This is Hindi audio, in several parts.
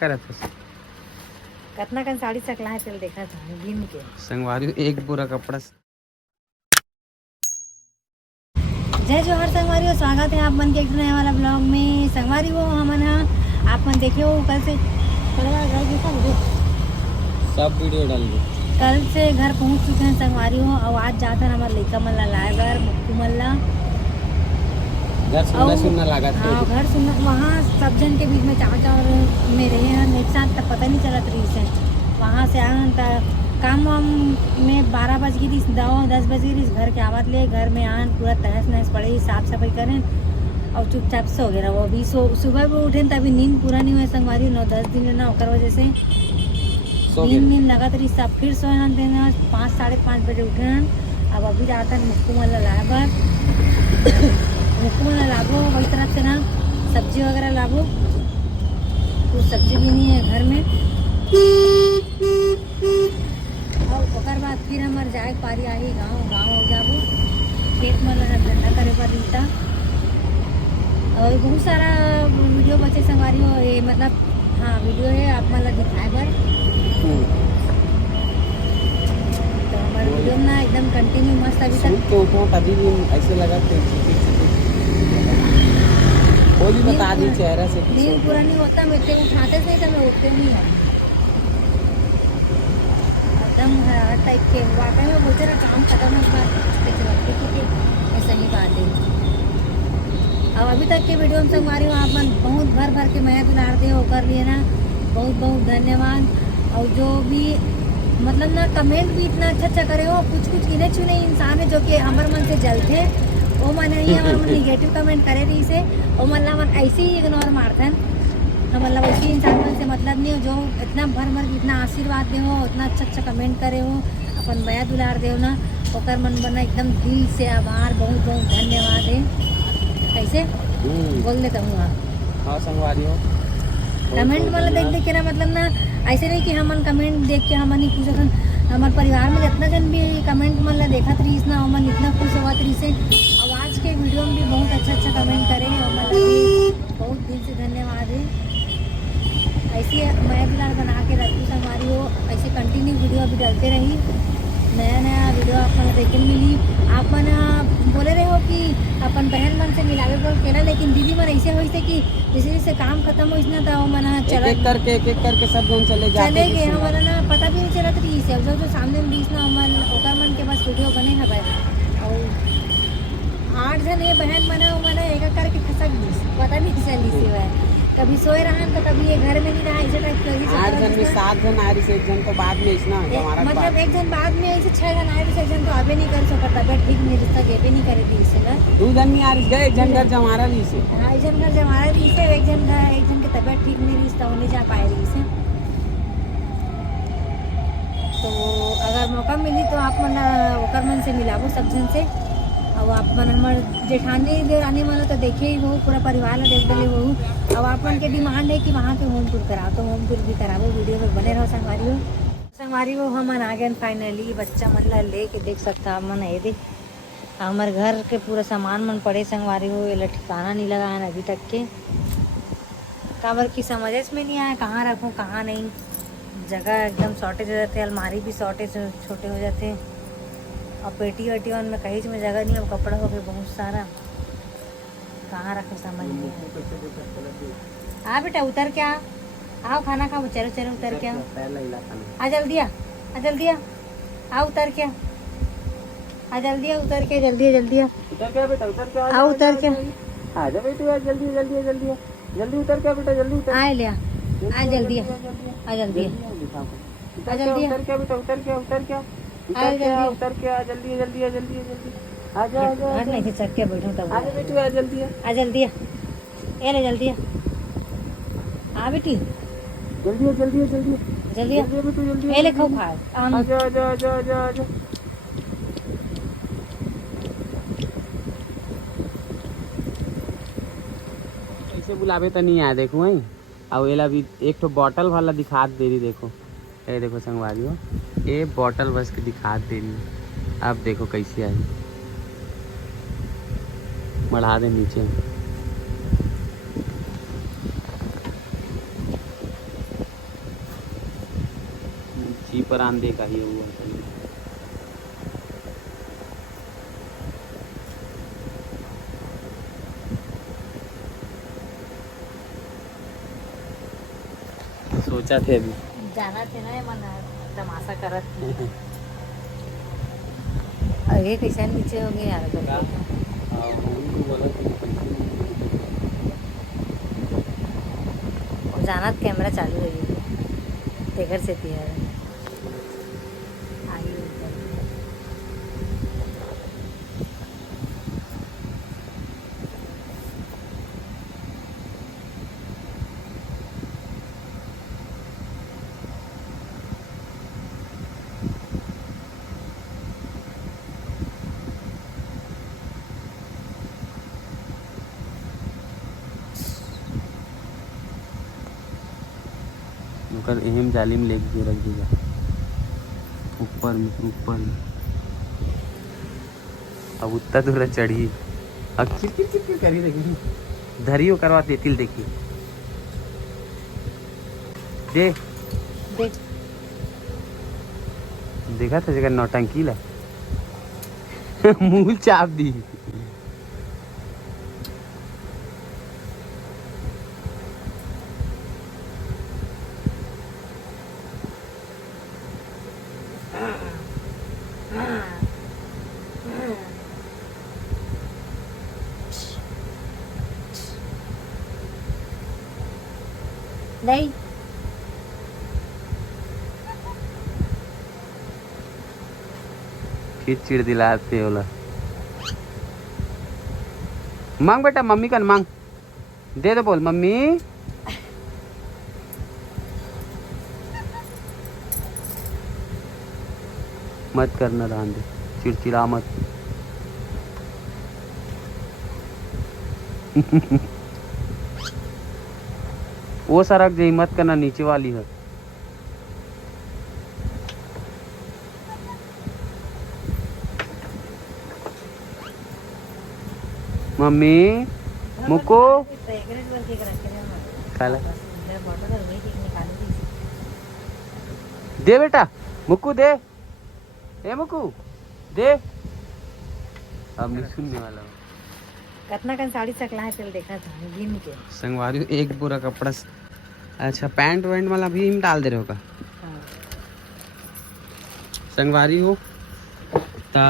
करत कितना कन साड़ी सकला है चल देखा था गिन के संगवारी एक पूरा कपड़ा। जय जोहर संगवारी, स्वागत है आप मन के एक नया वाला ब्लॉग में। संगवारी वो हमन आप मन देखे हो कल से सब वीडियो डाल दो। कल से घर पहुंच चुके हैं संगवारी हो। और आज जाता है हमारे लड़का मन ला लाए बर मुक्कू मन ला घर सुनना सुनना लगा था। हाँ घर सुनना वहाँ सब जन के बीच में चाचा और में रहे हैं एक साथ, तब पता नहीं चला रही से वहाँ से आए काम वाम में 12 बज गई, 10 बज गई घर के आवत ले। घर में आन पूरा तहस नहस पड़े, साफ सफाई करें और चुपचाप सो गए। वो अभी सुबह भी उठे तभी नींद पूरा नहीं हुआ संगवारी 9-10 दिन ना होकर वजह से नींद लगा तरी सब फिर सोए हैं देना 5-5:30 बजे उठे हैं। अब अभी जाता है मुक्कू मन लाए बर मुक्कू मन लाबो वही तरफ से ना सब्जी वगैरह लाबो, कुछ सब्जी भी नहीं है घर में। और ओकर बाद फिर हमारे जाए पारी आई गाँव हो जाबो खेत में ठंडा करे पर रीता। और बहुत सारा वीडियो बचे संगवारी हो ये मतलब हाँ वीडियो है आप मतलब दिखाए बर। तो हमारे वीडियो में ना एकदम कंटिन्यू मस्त अभी तक तो उठो तभी भी ऐसे लगा थे बोली बता दी चेहरा से नींद पूरा नहीं होता। मैं इतने उठाते नहीं था, मैं उठते नहीं है एकदम हरारत टाइप के। वाकई में बोलते ना काम खत्म हो ऐसा ही बात है। अब अभी तक के वीडियो में संगवारी हो आप मन बहुत भर के मैं दुलार दे हो कर लिए ना, बहुत बहुत धन्यवाद। और जो भी मतलब ना कमेंट भी इतना अच्छा करे हो, कुछ गिने चुने इंसान है जो कि हमारे मन से जलते वो मन ही हमारे निगेटिव कमेंट करे रही से वो मतलब मन ऐसे ही इग्नोर मारते मतलब ऐसे इंसान मन से मतलब नहीं हो जो इतना भर इतना आशीर्वाद दे हो, इतना अच्छा कमेंट करे हो, अपन बया दुलार दे हो ना ओकर मन बना एकदम दिल से आभार, बहुत बहुत धन्यवाद है। कैसे बोल देता हूँ हाँ संगवारी हो कमेंट मतलब देख के ना मतलब ना ऐसे नहीं कि हमन कमेंट देख के हमन ही खुश होन। हमारे परिवार में जितना जन भी कमेंट मतलब देखा रही ना हमन इतना खुश हुआ रही से। और आज के वीडियो में भी बहुत अच्छा कमेंट करे हैं मतलब बहुत दिल से धन्यवाद है। ऐसे मैं बिलाल बना के रखी संगवारी हो, ऐसे कंटिन्यू वीडियो अभी डालते रही, नया वीडियो आप देखने मिली। आप मन बोले रहे हो कि अपन बहन मन से मिलावे बोल के ना, लेकिन दीदी मन ऐसे हुई थे कि जैसे जैसे काम खत्म हो ना था मन चला एक करके सब जन चले गए हमारा ना पता भी नहीं चला रही से जो सामने में बीच ना मन ओकर मन के पास वीडियो बने है और 8 जन ये बहन मना एक करके खसक दी पता नहीं चली से वह कभी सोए रहा तो कभी ये घर में नहीं रहा ऐसे टाइप का। 8 जन में 7 जन आ रही से 1 जन तो बाद में इसना मतलब 1 जन बाद में ऐसे 6 जन आ रही से 1 जन तो आबे नहीं कर सकता, तबियत ठीक नहीं रिश्ता जेबे नहीं करे थी इसे ना 2 जन नहीं आ रही गए 1 जन घर जमारा रही से। हाँ 1 जन घर जमारा रही से, 1 जन की तबियत ठीक नहीं रिश्ता नहीं जा पाए रही से। तो अगर मौका मिली तो आप मन ओकर मन से मिलाबो सब जन से। और आप मन हमारे जेठानी देवरानी मन तो देखे ही हो, पूरा परिवार देख डले हो। अब आप मन के डिमांड है कि वहाँ के होम टूर कराओ तो होम टूर भी कराबो, वीडियो में बने रहो संगवारी हो। हमन आ गए फाइनली बच्चा मतलब ले के देख सकता मन है दे हमारे घर के पूरा सामान मन पड़े संगवारी हो, ये ठिकाना नहीं लगा है अभी तक के काबर की समझ में नहीं आया कहाँ रखूँ कहाँ नहीं। जगह एकदम शॉर्टेज हो जाते, अलमारी भी शॉर्टेज छोटे हो जाते और पेटी वेटी में कहीं में जगह नहीं। अब कपड़ा हो गया बहुत सारा, कहाँ रखे समझ नहीं आया। हाँ बेटा उतर क्या आओ खाना खाओ, चलो उतर क्या आ जल्दी आ उतर क्या आ जल्दी उतर के जल्दी आ उतर क्या आ जा बेटी जल्दी उतर क्या बेटा जल्दी उतर आ लिया आ जल्दी आ जल्दी उतर क्या बेटा उतर क्या जल्दी आ जा नहीं से चक्के बैठो तब आ जा बेटी आ जल्दी ए ले जल्दी आ बेटी जल्दी बेटू जल्दी ए ले खाओ खा आजा ऐसे बुलावे तो नहीं आया देखो वहीं और ये भी एक तो बॉटल वाला दिखा दे रही देखो, ये देखो संगवारी हो ये बॉटल बस के दिखा दे रही। अब देखो कैसी आई, बढ़ा दे नीचे चीपर आंदे का ही हुआ था। सोचा थे अभी जाना थे ना मन तमाशा करत और ये कैसे नीचे हो गया यार और जाना कैमरा चालू रही तेगर से थी यार आई ओकर एहम जाली में लेके के रख दीजिए ऊपर में। अब उतना दूर चढ़ी अब चिर करी देखी धरियो करवा देती देखी दे देख देखा था जगह नौटंकी ला मुंह चाप दी। नहीं फिर चिड़ दिलाते होला मांग बेटा मम्मी का मांग दे दो बोल मम्मी मत करना ध्यान दे चिड़चिड़ा मत वो सड़क जे मत करना नीचे वाली है मम्मी मुको खाला दे बेटा मुक्कू दे ए मुक्कू दे अब नहीं सुनने वाला हूँ कितना कन साड़ी सकला है चल देखा था गिन के संगवारी एक पूरा कपड़ा अच्छा पैंट वैंट वाला भी हम डाल दे रहे हो का हाँ। संगवारी हो ता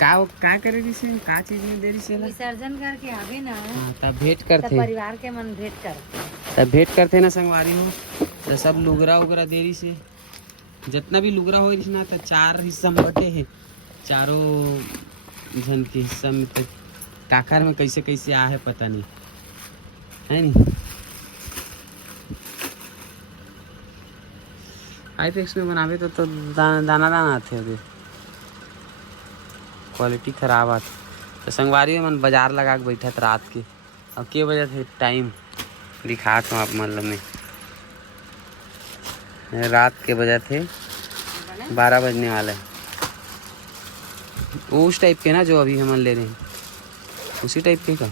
का करे रही से का चीज में देरी से विसर्जन करके आवे ना हाँ तब भेंट तब करते परिवार के मन भेंट कर तब भेंट करते ना संगवारी हो तो सब लुगरा उगरा देरी से जितना भी लुगरा हो ना तो 4 हिस्सा में बटे है चारों जन के हिस्सा में तो काकर में कैसे कैसे आ है पता नहीं है नहीं आई तो इसमें बनावे तो दाना आते अभी क्वालिटी खराब आती तो संगवारी में मन बाजार लगा के बैठा था रात के अब के बजे थे टाइम दिखाता हूँ आप मतलब में रात के बजे थे 12 बजने वाला है वो उस टाइप के ना जो अभी हम ले रहे हैं उसी टाइप के का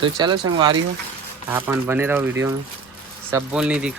तो चलो संगवारी हो आप बने रहो वीडियो में सब बोल नहीं दिखा